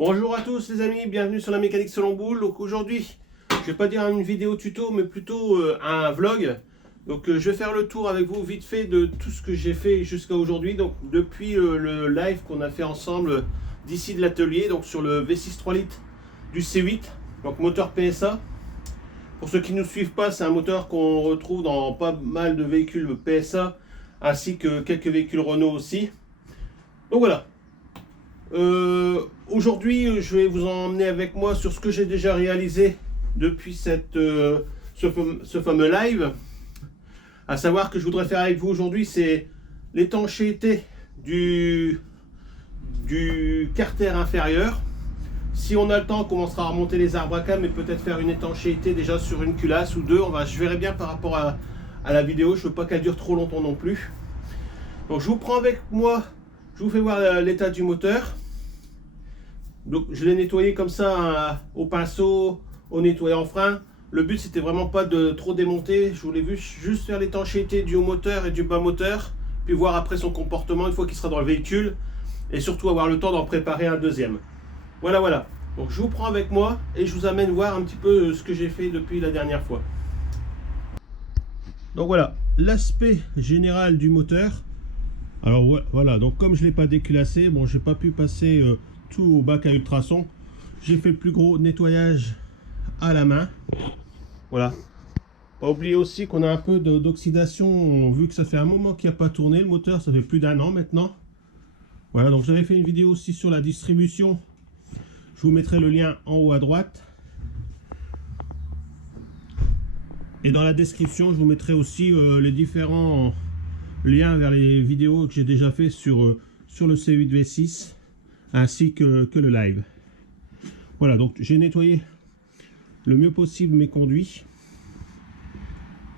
Bonjour à tous les amis, bienvenue sur la mécanique selon boule. Donc aujourd'hui, je vais pas dire une vidéo tuto, mais plutôt un vlog. Donc je vais faire le tour avec vous vite fait de tout ce que j'ai fait jusqu'à aujourd'hui. Donc depuis le live qu'on a fait ensemble d'ici de l'atelier, donc sur le V6 3 litres du C8, donc moteur PSA. Pour ceux qui ne nous suivent pas, c'est un moteur qu'on retrouve dans pas mal de véhicules PSA, ainsi que quelques véhicules Renault aussi. Donc voilà. Aujourd'hui, je vais vous emmener avec moi sur ce que j'ai déjà réalisé depuis ce fameux live. À savoir que je voudrais faire avec vous aujourd'hui, c'est l'étanchéité du carter inférieur. Si on a le temps, on commencera à remonter les arbres à cam et peut-être faire une étanchéité déjà sur une culasse ou deux. Je verrai bien par rapport à la vidéo. Je ne veux pas qu'elle dure trop longtemps non plus. Donc je vous prends avec moi, je vous fais voir l'état du moteur. Donc je l'ai nettoyé comme ça au pinceau, au nettoyant frein. Le but c'était vraiment pas de trop démonter. Je voulais juste faire l'étanchéité du haut moteur et du bas moteur, puis voir après son comportement une fois qu'il sera dans le véhicule, et surtout avoir le temps d'en préparer un deuxième. Voilà. Donc je vous prends avec moi et je vous amène voir un petit peu ce que j'ai fait depuis la dernière fois. Donc voilà l'aspect général du moteur. Alors voilà, donc comme je ne l'ai pas déculassé, bon, j'ai pas pu passer tout au bac à ultrasons. J'ai fait le plus gros nettoyage à la main. Voilà. Pas oublier aussi qu'on a un peu d'oxydation, vu que ça fait un moment qu'il n'a pas tourné le moteur, ça fait plus d'un an maintenant. Voilà, donc j'avais fait une vidéo aussi sur la distribution. Je vous mettrai le lien en haut à droite. Et dans la description, je vous mettrai aussi les différents liens vers les vidéos que j'ai déjà fait sur le C8 V6 ainsi que le live. Voilà, donc j'ai nettoyé le mieux possible mes conduits.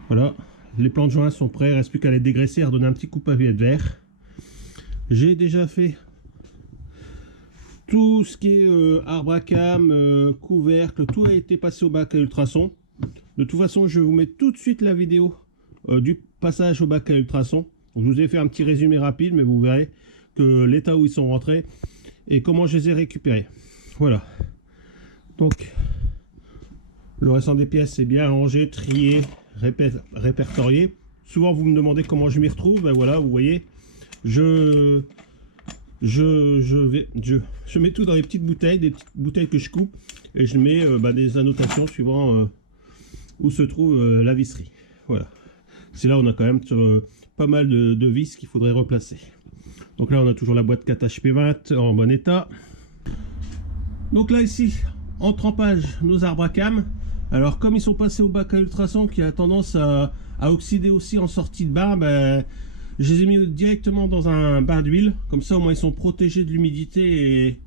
Voilà, les plans de joint sont prêts, il ne reste plus qu'à les dégraisser et redonner un petit coup de pavé de verre. J'ai déjà fait tout ce qui est arbre à cam, couvercle, tout a été passé au bac à ultrasons. De toute façon, je vais vous mettre tout de suite la vidéo du passage au bac à ultrasons. Je vous ai fait un petit résumé rapide, mais vous verrez que l'état où ils sont rentrés et comment je les ai récupérés. Voilà. Donc, le restant des pièces c'est bien rangé, trié, répertorié. Souvent, vous me demandez comment je m'y retrouve. Ben voilà, vous voyez, je mets tout dans des petites bouteilles que je coupe et je mets des annotations suivant où se trouve la visserie. Voilà. C'est là on a quand même pas mal de vis qu'il faudrait replacer. Donc là on a toujours la boîte 4 HP20 en bon état. Donc là ici en trempage nos arbres à cam. Alors comme ils sont passés au bac à ultrasons qui a tendance à oxyder aussi en sortie de bain, je les ai mis directement dans un bain d'huile. Comme ça au moins ils sont protégés de l'humidité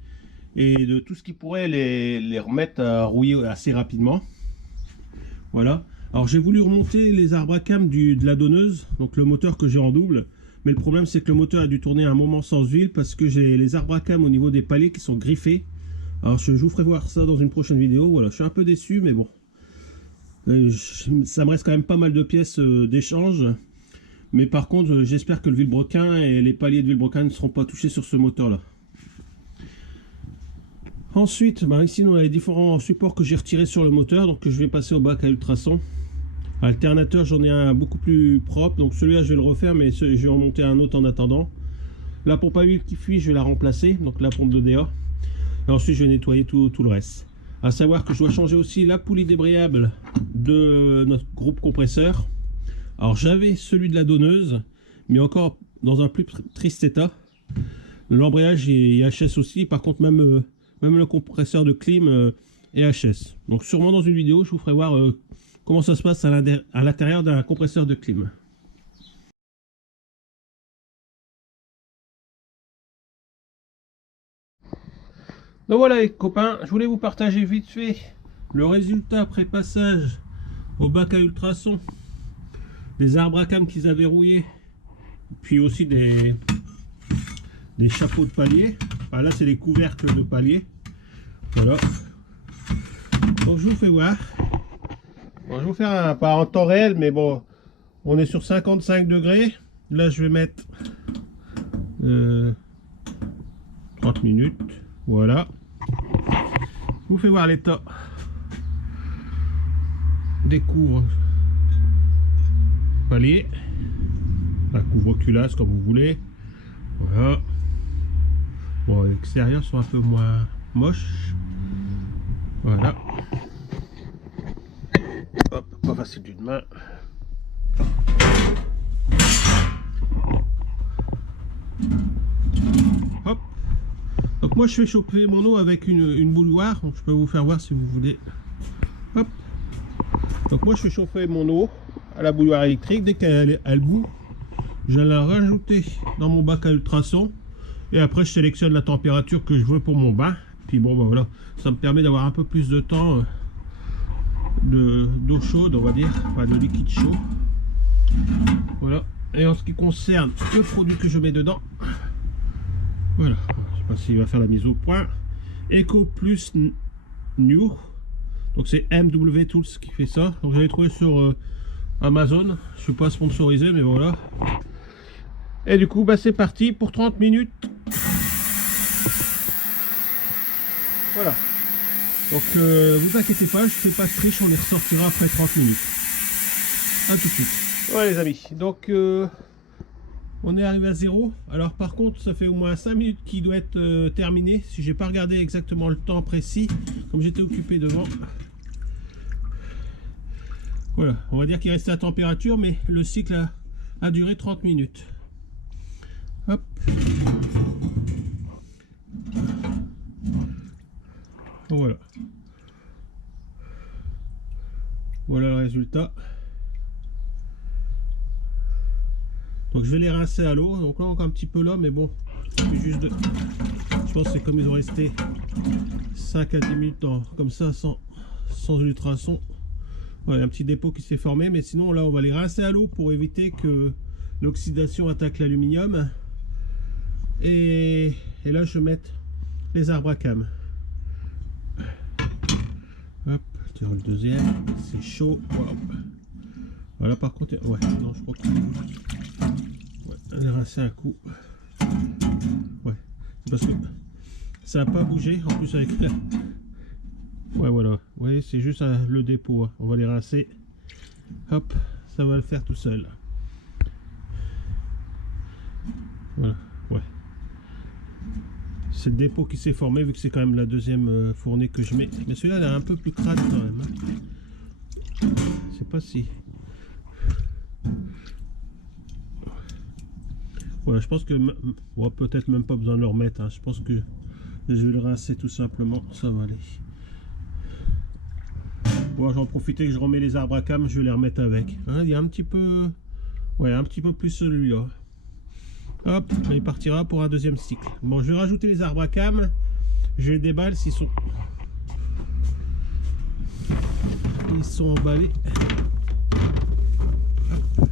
et de tout ce qui pourrait les remettre à rouiller assez rapidement. Voilà. Alors j'ai voulu remonter les arbres à cam de la donneuse, donc le moteur que j'ai en double. Mais le problème c'est que le moteur a dû tourner un moment sans huile parce que j'ai les arbres à cam au niveau des paliers qui sont griffés. Alors je vous ferai voir ça dans une prochaine vidéo. Voilà, je suis un peu déçu mais bon. Ça me reste quand même pas mal de pièces d'échange. Mais par contre j'espère que le vilebrequin et les paliers de vilebrequin ne seront pas touchés sur ce moteur là. Ensuite, ici on a les différents supports que j'ai retirés sur le moteur, donc que je vais passer au bac à ultrasons. Alternateur, j'en ai un beaucoup plus propre, donc celui-là je vais le refaire, mais je vais en monter un autre en attendant. La pompe à huile qui fuit, je vais la remplacer, donc la pompe de DA. Et ensuite je vais nettoyer tout le reste. À savoir que je dois changer aussi la poulie débrayable de notre groupe compresseur. Alors j'avais celui de la donneuse, mais encore dans un plus triste état. L'embrayage est HS aussi, par contre même le compresseur de clim est HS. Donc sûrement dans une vidéo je vous ferai voir comment ça se passe à l'intérieur d'un compresseur de clim. Donc voilà les copains, je voulais vous partager vite fait le résultat après passage au bac à ultrasons des arbres à cam qu'ils avaient rouillés, puis aussi des chapeaux de palier. Enfin, là c'est les couvercles de palier. Voilà. Donc je vous fais voir. Bon, je vais vous faire pas en temps réel, mais bon, on est sur 55 degrés. Là je vais mettre 30 minutes. Voilà. Je vous fais voir l'état des couvre paliers, la couvre-culasse comme vous voulez. Voilà. Bon, l'extérieur sont un peu moins moches. Voilà. Hop, pas facile d'une main. Hop. Donc moi je fais chauffer mon eau avec une bouilloire. Donc je peux vous faire voir si vous voulez. Hop. Donc moi je fais chauffer mon eau à la bouilloire électrique. Dès qu'elle bout, je vais la rajouter dans mon bac à ultrasons. Et après je sélectionne la température que je veux pour mon bain. Puis bon bah voilà, ça me permet d'avoir un peu plus de temps d'eau chaude, on va dire, enfin de liquide chaud. Voilà. Et en ce qui concerne le produit que je mets dedans, voilà, je sais pas s'il va faire la mise au point. Eco Plus New, donc c'est MW Tools qui fait ça. Donc j'avais trouvé sur Amazon, je suis pas sponsorisé mais voilà. Et du coup bah c'est parti pour 30 minutes. Voilà. Donc vous inquiétez pas, je fais pas de triche, on les ressortira après 30 minutes. A tout de suite. Voilà les amis, donc on est arrivé à 0. Alors par contre ça fait au moins 5 minutes qu'il doit être terminé. Si j'ai pas regardé exactement le temps précis, comme j'étais occupé devant. Voilà, on va dire qu'il restait à température, mais le cycle a duré 30 minutes. Hop. Voilà. Voilà le résultat. Donc je vais les rincer à l'eau. Donc là encore un petit peu là, mais bon, juste de... je pense que c'est comme ils ont resté 5 à 10 minutes comme ça sans ultrasons. Voilà, un petit dépôt qui s'est formé, mais sinon là on va les rincer à l'eau pour éviter que l'oxydation attaque l'aluminium. Et là je vais mettre les arbres à cam. Hop, je tire le deuxième, c'est chaud. Wow. Voilà, par contre, ouais, non, je crois que ouais, on est rincé un coup. Ouais, parce que ça n'a pas bougé en plus avec. Ouais, voilà, ouais, c'est juste le dépôt. Hein. On va les rincer. Hop, ça va le faire tout seul. Voilà, ouais. C'est le dépôt qui s'est formé vu que c'est quand même la deuxième fournée que je mets. Mais celui-là, il est un peu plus crade quand même. Hein. Je sais pas si. Voilà, je pense que bon, peut-être même pas besoin de le remettre. Hein. Je pense que je vais le rincer tout simplement. Ça va aller. Bon, j'en profiter que je remets les arbres à cam. Je vais les remettre avec. Hein, il y a un petit peu. Ouais, un petit peu plus celui-là. Hop, il partira pour un deuxième cycle. Bon, je vais rajouter les arbres à cam. Je les déballe s'ils sont... Ils sont emballés. Hop.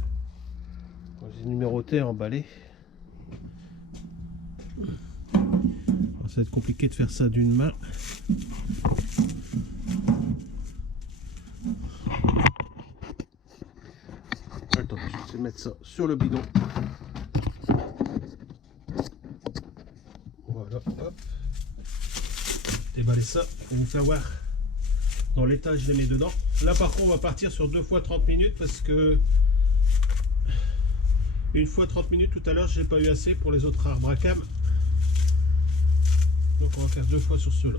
Bon, j'ai numéroté, emballé. Alors, ça va être compliqué de faire ça d'une main. Attends, je vais essayer de mettre ça sur le bidon. Voilà, hop. Déballer ça pour vous faire voir dans l'état je les mets dedans. Là par contre on va partir sur 2 fois 30 minutes parce que une fois 30 minutes tout à l'heure j'ai pas eu assez pour les autres arbres à cam. Donc on va faire 2 fois sur ceux-là.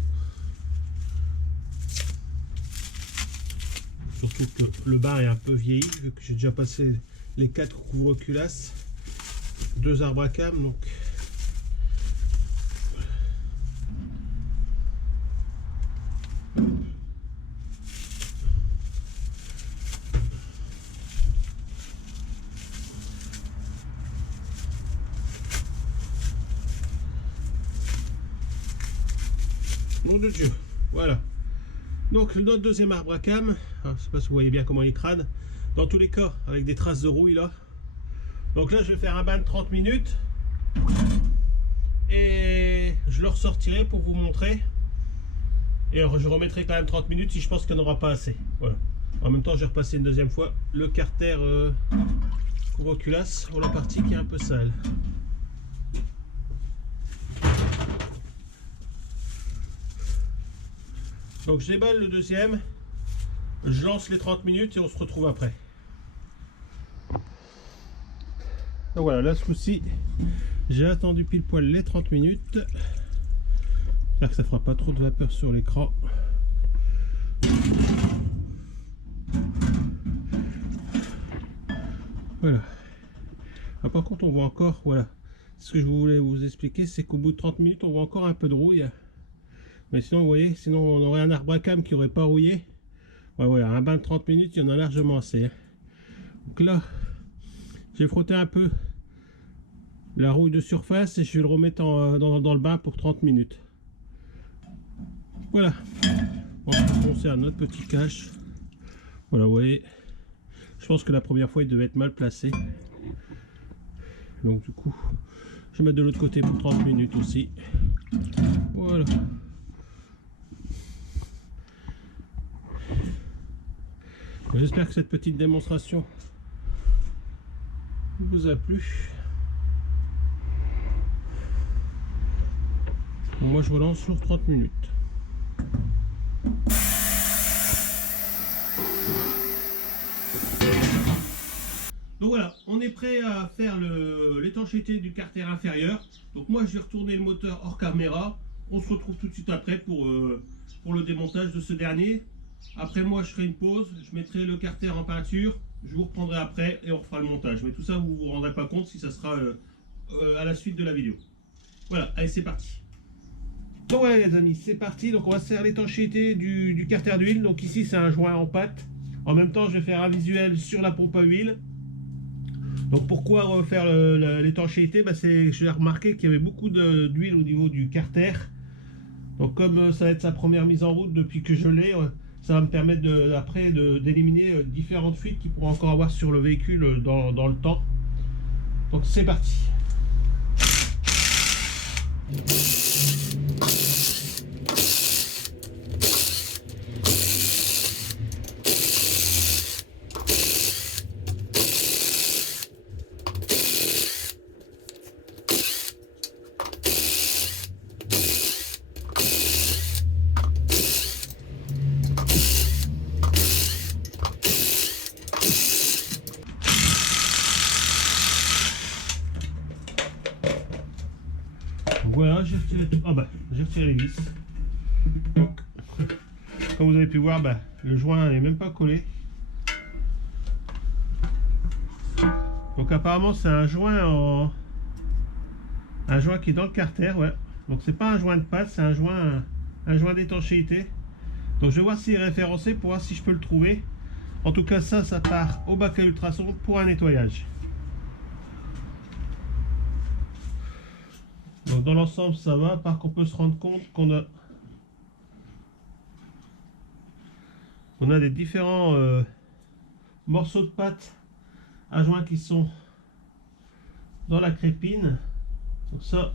Surtout que le bain est un peu vieilli vu que j'ai déjà passé les 4 couvre-culasses, 2 arbres à cam donc. Nom de Dieu, voilà. Donc notre deuxième arbre à cam, je ne sais pas si vous voyez bien comment il crade, dans tous les cas avec des traces de rouille là. Donc là je vais faire un bain de 30 minutes et je le ressortirai pour vous montrer et je remettrai quand même 30 minutes si je pense qu'il n'y en aura pas assez. Voilà. En même temps je vais repasser une deuxième fois le carter couvre-culasse pour la partie qui est un peu sale. Donc je déballe le deuxième, je lance les 30 minutes et on se retrouve après. Donc voilà, là ce coup-ci, j'ai attendu pile poil les 30 minutes. J'espère que ça fera pas trop de vapeur sur l'écran. Voilà. Ah, par contre on voit encore, voilà, ce que je voulais vous expliquer, c'est qu'au bout de 30 minutes on voit encore un peu de rouille. Mais sinon vous voyez, sinon on aurait un arbre à cam qui aurait pas rouillé. Ouais, voilà, un bain de 30 minutes, il y en a largement assez. Donc là, j'ai frotté un peu la rouille de surface et je vais le remettre dans le bain pour 30 minutes. Voilà. On va foncer à notre petit cache. Voilà, vous voyez, je pense que la première fois il devait être mal placé. Donc du coup, je vais mettre de l'autre côté pour 30 minutes aussi. Voilà. J'espère que cette petite démonstration vous a plu. Bon, moi je relance sur 30 minutes. Donc voilà, on est prêt à faire l'étanchéité du carter inférieur. Donc moi je vais retourner le moteur hors caméra. On se retrouve tout de suite après pour le démontage de ce dernier. Après moi je ferai une pause, je mettrai le carter en peinture, je vous reprendrai après et on refera le montage. Mais tout ça vous vous rendrez pas compte si ça sera à la suite de la vidéo. Voilà, allez c'est parti. Donc voilà les amis, c'est parti. Donc on va faire l'étanchéité du carter d'huile. Donc ici c'est un joint en pâte. En même temps je vais faire un visuel sur la pompe à huile. Donc pourquoi refaire l'étanchéité, j'ai remarqué qu'il y avait beaucoup d'huile au niveau du carter. Donc comme ça va être sa première mise en route depuis que je l'ai, ça va me permettre après d'éliminer différentes fuites qu'il pourra encore avoir sur le véhicule dans le temps. Donc c'est parti. Voilà, j'ai retiré tout. J'ai retiré les vis. Donc, comme vous avez pu voir, le joint n'est même pas collé. Donc apparemment c'est un joint qui est dans le carter, ouais. Donc c'est pas un joint de pâte, c'est un joint d'étanchéité. Donc je vais voir s'il est référencé pour voir si je peux le trouver. En tout cas ça part au bac à ultrasons pour un nettoyage. Donc dans l'ensemble ça va, par contre on peut se rendre compte qu'on a des différents morceaux de pâte à joint qui sont dans la crépine. Donc ça,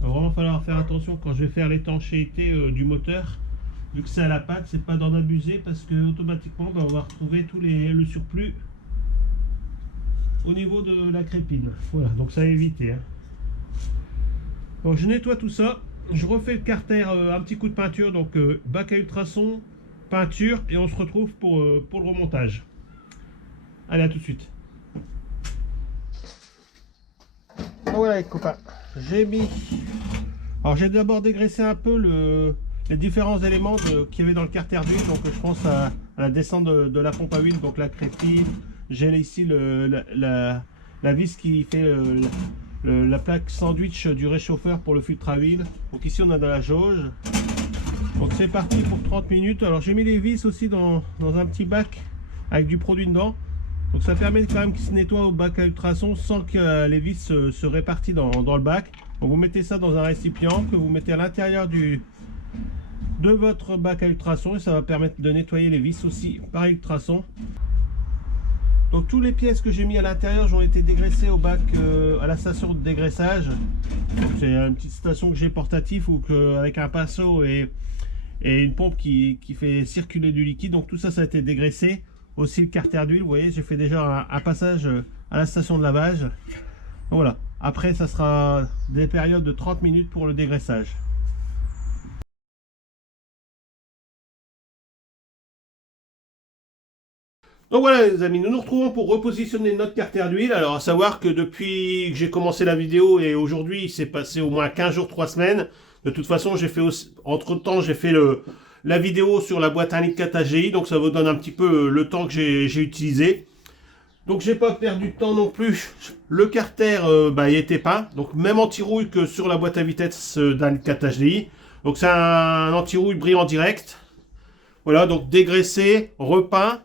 il va vraiment falloir faire attention quand je vais faire l'étanchéité du moteur. Vu que c'est à la pâte, c'est pas d'en abuser parce que automatiquement on va retrouver le surplus au niveau de la crépine. Voilà, donc ça à éviter. Donc je nettoie tout ça, je refais le carter, un petit coup de peinture, donc bac à ultrasons, peinture, et on se retrouve pour le remontage. Allez, à tout de suite. Voilà les copains, alors j'ai d'abord dégraissé un peu les différents éléments qu'il y avait dans le carter d'huile. Donc je pense à la descente de la pompe à huile, donc la crépine. J'ai ici la vis qui fait la plaque sandwich du réchauffeur pour le filtre à huile. Donc ici on a de la jauge. Donc c'est parti pour 30 minutes. Alors j'ai mis les vis aussi dans un petit bac avec du produit dedans. Donc ça permet quand même qu'il se nettoie au bac à ultrasons sans que les vis se répartissent dans le bac. Donc vous mettez ça dans un récipient que vous mettez à l'intérieur de votre bac à ultrasons et ça va permettre de nettoyer les vis aussi par ultrasons. Donc toutes les pièces que j'ai mis à l'intérieur ont été dégraissées au bac à la station de dégraissage. C'est une petite station que j'ai portatif ou avec un pinceau et une pompe qui fait circuler du liquide. Donc tout ça, ça a été dégraissé. Aussi le carter d'huile, vous voyez, j'ai fait déjà un passage à la station de lavage. Donc voilà, après ça sera des périodes de 30 minutes pour le dégraissage. Donc voilà les amis, nous nous retrouvons pour repositionner notre carter d'huile. Alors à savoir que depuis que j'ai commencé la vidéo et aujourd'hui, il s'est passé au moins 15 jours, 3 semaines. De toute façon, j'ai fait aussi, entre temps, j'ai fait la vidéo sur la boîte 1 litre 4 AGI. Donc ça vous donne un petit peu le temps que j'ai utilisé. Donc j'ai pas perdu de temps non plus. Le carter, il était peint. Donc même anti-rouille que sur la boîte à vitesse d'un litre 4 HDI. Donc c'est un anti-rouille brillant direct. Voilà, donc dégraissé, repeint.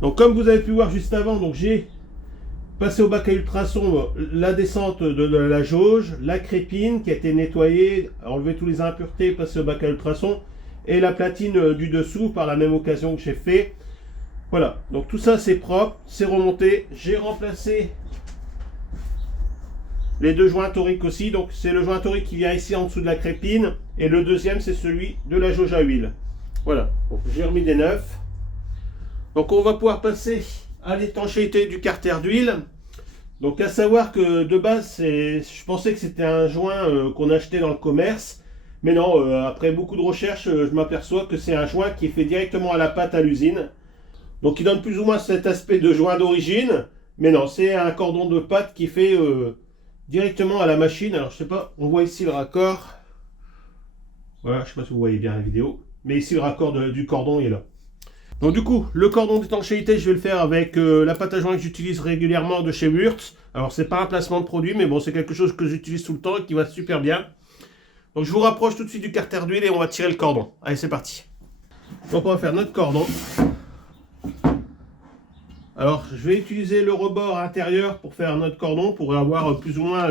Donc comme vous avez pu voir juste avant, donc j'ai passé au bac à ultrasons la descente de la jauge, la crépine qui a été nettoyée, enlevé tous les impuretés, passé au bac à ultrasons, et la platine du dessous par la même occasion que j'ai fait. Voilà, donc tout ça c'est propre, c'est remonté. J'ai remplacé les deux joints toriques aussi. Donc c'est le joint torique qui vient ici en dessous de la crépine, et le deuxième c'est celui de la jauge à huile. Voilà, donc j'ai remis des neufs. Donc on va pouvoir passer à l'étanchéité du carter d'huile. Donc à savoir que de base, je pensais que c'était un joint qu'on achetait dans le commerce. Mais non, après beaucoup de recherches, je m'aperçois que c'est un joint qui est fait directement à la pâte à l'usine. Donc il donne plus ou moins cet aspect de joint d'origine. Mais non, c'est un cordon de pâte qui est fait directement à la machine. Alors je sais pas, on voit ici le raccord. Voilà, je sais pas si vous voyez bien la vidéo. Mais ici le raccord du cordon il est là. Donc du coup, le cordon d'étanchéité, je vais le faire avec la pâte à joint que j'utilise régulièrement de chez Wurtz. Alors c'est pas un placement de produit, mais bon, c'est quelque chose que j'utilise tout le temps et qui va super bien. Donc je vous rapproche tout de suite du carter d'huile et on va tirer le cordon. Allez, c'est parti. Donc on va faire notre cordon. Alors je vais utiliser le rebord intérieur pour faire notre cordon, pour avoir plus ou moins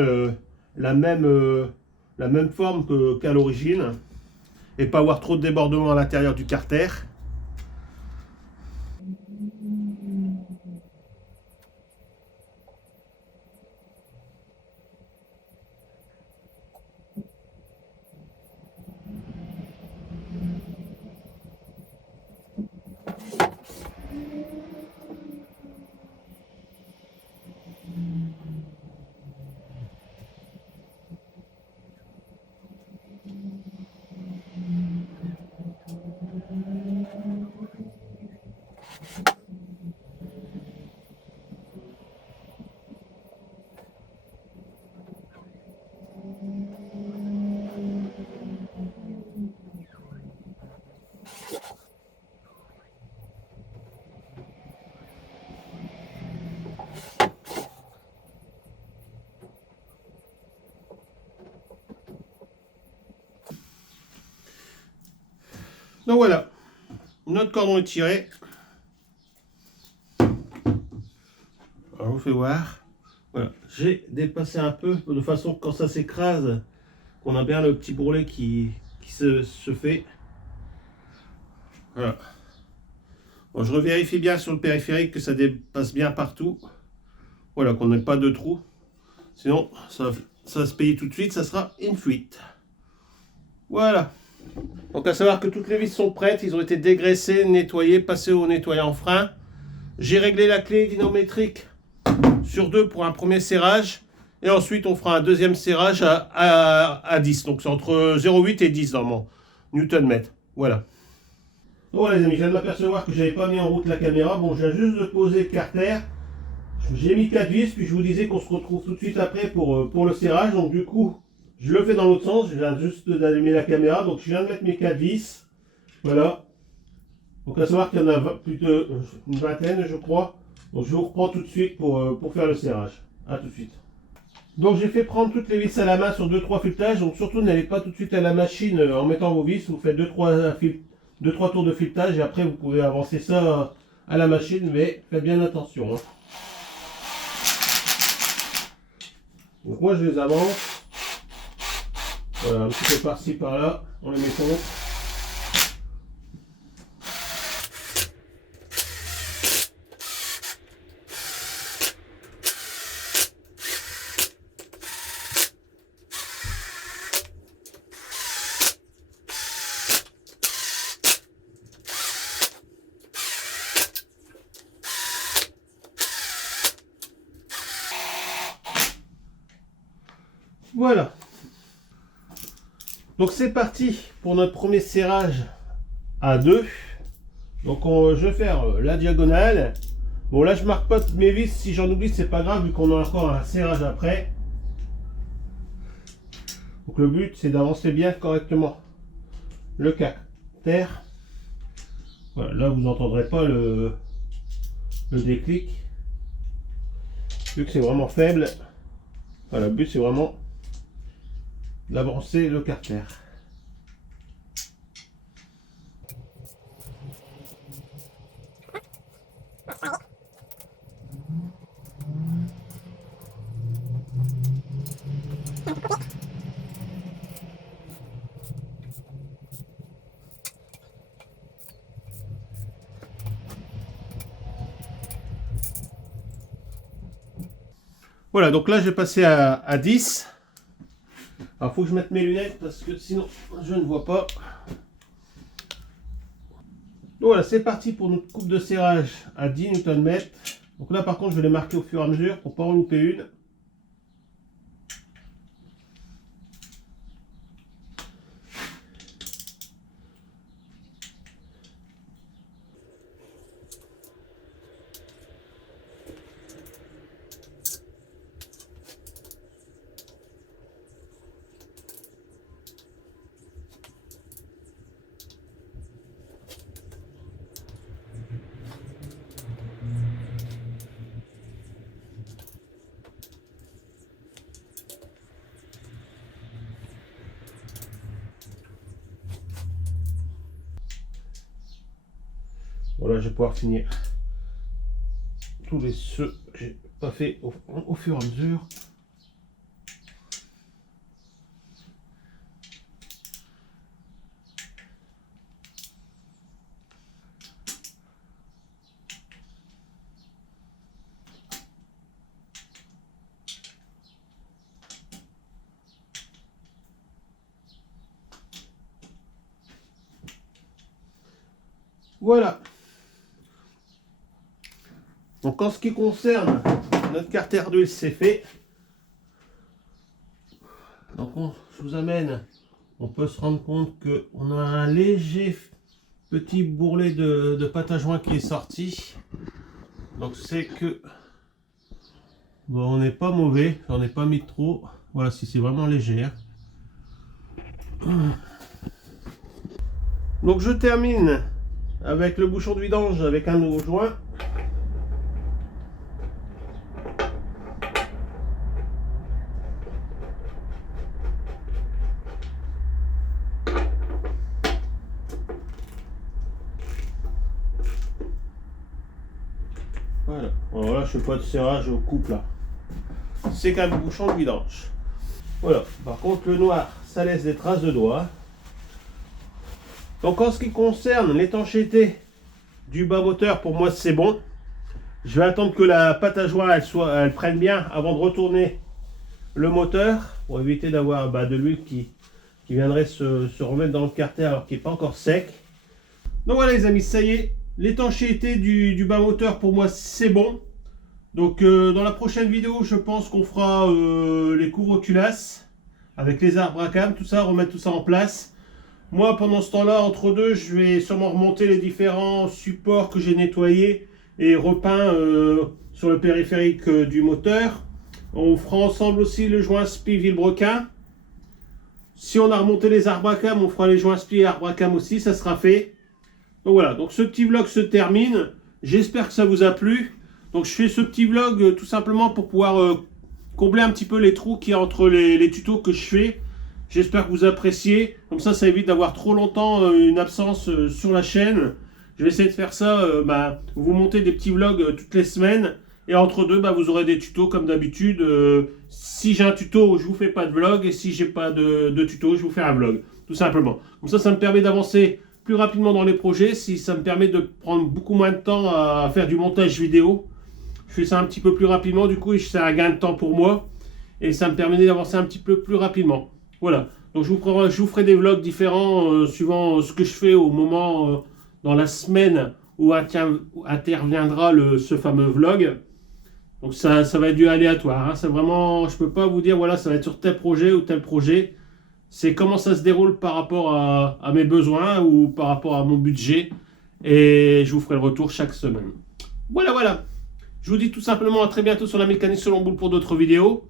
la même forme qu'à l'origine. Et pas avoir trop de débordement à l'intérieur du carter. Donc voilà, notre cordon est tiré. Alors, je vous fais voir. Voilà, j'ai dépassé un peu de façon que quand ça s'écrase, qu'on a bien le petit bourrelet qui se fait. Voilà. Bon, je revérifie bien sur le périphérique que ça dépasse bien partout. Voilà, qu'on n'ait pas de trou. Sinon, ça va se payer tout de suite, ça sera une fuite. Voilà. Donc à savoir que toutes les vis sont prêtes, ils ont été dégraissés, nettoyés, passés au nettoyant frein. J'ai réglé la clé dynamétrique sur 2 pour un premier serrage. Et ensuite on fera un deuxième serrage à 10. Donc c'est entre 0,8 et 10 dans mon Newton-mètre. Voilà. Donc voilà les amis, je viens de m'apercevoir que j'avais pas mis en route la caméra. Bon, je viens juste de poser le carter. J'ai mis 4 vis, puis je vous disais qu'on se retrouve tout de suite après pour le serrage. Donc du coup, je le fais dans l'autre sens. Je viens juste d'allumer la caméra. Donc je viens de mettre mes 4 vis. Voilà. Donc à savoir qu'il y en a plus de une vingtaine, je crois. Donc je vous reprends tout de suite pour faire le serrage. A tout de suite. Donc j'ai fait prendre toutes les vis à la main sur 2-3 filettages. Donc surtout n'allez pas tout de suite à la machine en mettant vos vis. Vous faites 2-3 tours de filetage et après vous pouvez avancer ça à la machine. Mais faites bien attention. Hein. Donc moi je les avance. Voilà, un petit peu par-ci par-là. On les met contre. Voilà. Donc c'est parti pour notre premier serrage à 2. Donc je vais faire la diagonale. Bon là je marque pas toutes mes vis, si j'en oublie c'est pas grave vu qu'on a encore un serrage après. Donc le but c'est d'avancer bien correctement le carter. Voilà, là vous n'entendrez pas le déclic. Vu que c'est vraiment faible. Voilà, le but c'est vraiment d'avancer le carter. Voilà, donc là j'ai passé à 10. Alors faut que je mette mes lunettes parce que sinon je ne vois pas. Donc voilà, c'est parti pour notre coupe de serrage à 10 Nm. Donc là par contre je vais les marquer au fur et à mesure pour ne pas en louper une. Voilà, je vais pouvoir finir tous les ceux que j'ai pas fait au fur et à mesure. Voilà. Donc en ce qui concerne notre carter d'huile, c'est fait. Donc je vous amène, on peut se rendre compte qu'on a un léger petit bourrelet de pâte à joint qui est sorti. Donc c'est que bon, on n'est pas mauvais, j'en ai pas mis trop. Voilà, si c'est vraiment léger. Donc je termine avec le bouchon de vidange avec un nouveau joint. Voilà. Alors là, je fais pas de serrage au couple là. C'est qu'un bouchon de vidange. Voilà. Par contre, le noir, ça laisse des traces de doigts. Donc en ce qui concerne l'étanchéité du bas moteur, pour moi c'est bon. Je vais attendre que la pâte à joint elle prenne bien avant de retourner le moteur pour éviter d'avoir de l'huile qui viendrait se remettre dans le carter alors qu'il n'est pas encore sec. Donc voilà les amis, ça y est, l'étanchéité du bas moteur pour moi c'est bon. Donc dans la prochaine vidéo je pense qu'on fera les couvre-culasses avec les arbres à cam, tout ça, remettre tout ça en place. Moi pendant ce temps là, entre deux, je vais sûrement remonter les différents supports que j'ai nettoyés et repeints sur le périphérique du moteur. On fera ensemble aussi le joint spi vilebrequin. Si on a remonté les arbres à cam, on fera les joints spi et arbres à cam aussi, ça sera fait. Donc voilà, donc ce petit vlog se termine. J'espère que ça vous a plu. Donc je fais ce petit vlog tout simplement pour pouvoir combler un petit peu les trous qu'il y a entre les tutos que je fais. J'espère que vous appréciez. Comme ça évite d'avoir trop longtemps une absence sur la chaîne. Je vais essayer de faire ça, vous monter des petits vlogs toutes les semaines. Et entre deux, vous aurez des tutos comme d'habitude. Si j'ai un tuto, je vous fais pas de vlog. Et si j'ai pas de tuto, je vous fais un vlog. Tout simplement. Comme ça me permet d'avancer plus rapidement dans les projets. Si ça me permet de prendre beaucoup moins de temps à faire du montage vidéo. Je fais ça un petit peu plus rapidement. Du coup, c'est un gain de temps pour moi. Et ça me permet d'avancer un petit peu plus rapidement. Voilà, donc je vous ferai des vlogs différents suivant ce que je fais au moment dans la semaine où interviendra ce fameux vlog. Donc ça va être du aléatoire, hein. C'est vraiment, je peux pas vous dire voilà ça va être sur tel projet ou tel projet. C'est comment ça se déroule par rapport à mes besoins ou par rapport à mon budget. Et je vous ferai le retour chaque semaine. Voilà, voilà. Je vous dis tout simplement à très bientôt sur la mécanique selon boule pour d'autres vidéos.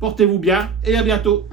Portez-vous bien et à bientôt.